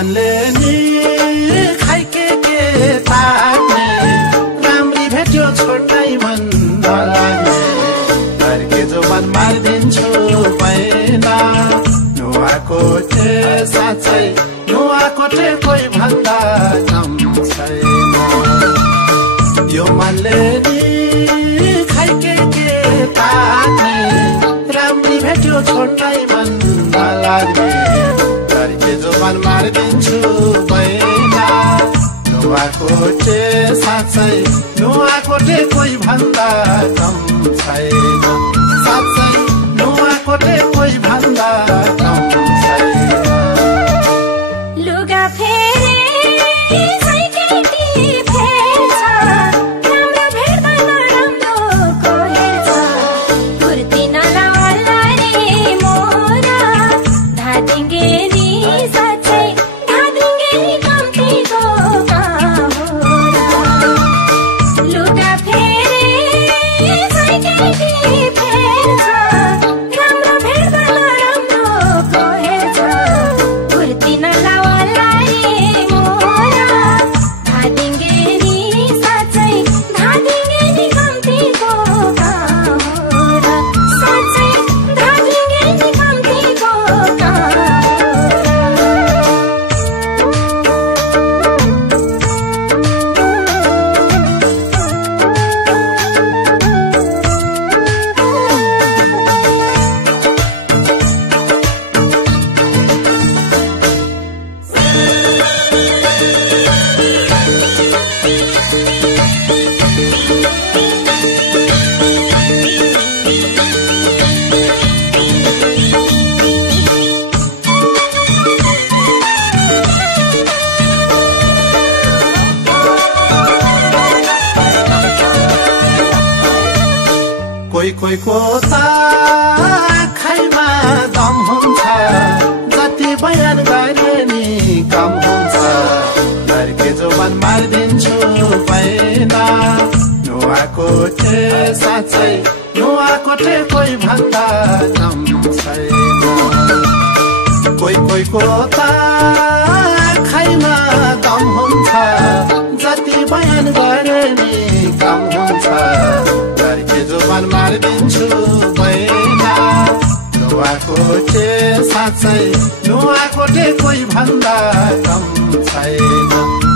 मनले नि खाइके के ताक्ने राम्री भेट्यो छोड्नै मन नलाग्ने घरके जो मन मारिदिन्छु पैना नुहाकोटे साँच्चै नुहाकोटे कोही भन्दा कम छैन यो मनले नि खाइके के ताक्ने राम्री भेट्यो छोड्नै मन नलाग्ने घरके जो मन मारिदिन्छु पैना नुहाकोटे साँच्चै नुहाकोटे कोही भन्दा कम छैन साँच्चै नुहाकोटे कोही भन्दा कम छैन लुगा फेरे साइकेटी फेर्छ राम्रो भेट्दा नराम्रो कोहेर्छ कुर्ती नलाउला रे मोरा धादिङ्गे नि साँच्चै धादिङ्गे नि कम्तीको काम हो लुगा फेरे साइकेटी फेर्छ राम्रो भेट्दा नराम्रो कोहेर्छ कुर्ती नलाउला रे मोरा धादिङ्गे नि साँच्चै धादिङ्गे नि कम्तीको काम हो साँच्चै धादिङ्गे नि कम्तीको काम कोहीको त खाइमा दम हुन्छ जति बयान गरे नि कम हुन्छ घरके जो मन मारिदिन्छु पैना नुहाकोटे साँच्चै नुहाकोटे कोही भन्दा कम छैन कोहीको त खाइमा दम हुन्छ जति बयान गरे नि कम हुन्छ घरके जो मन मारिदिन्छु पैना नुहाकोटे साँच्चै नुहाकोटे कोही भन्दा कम छैन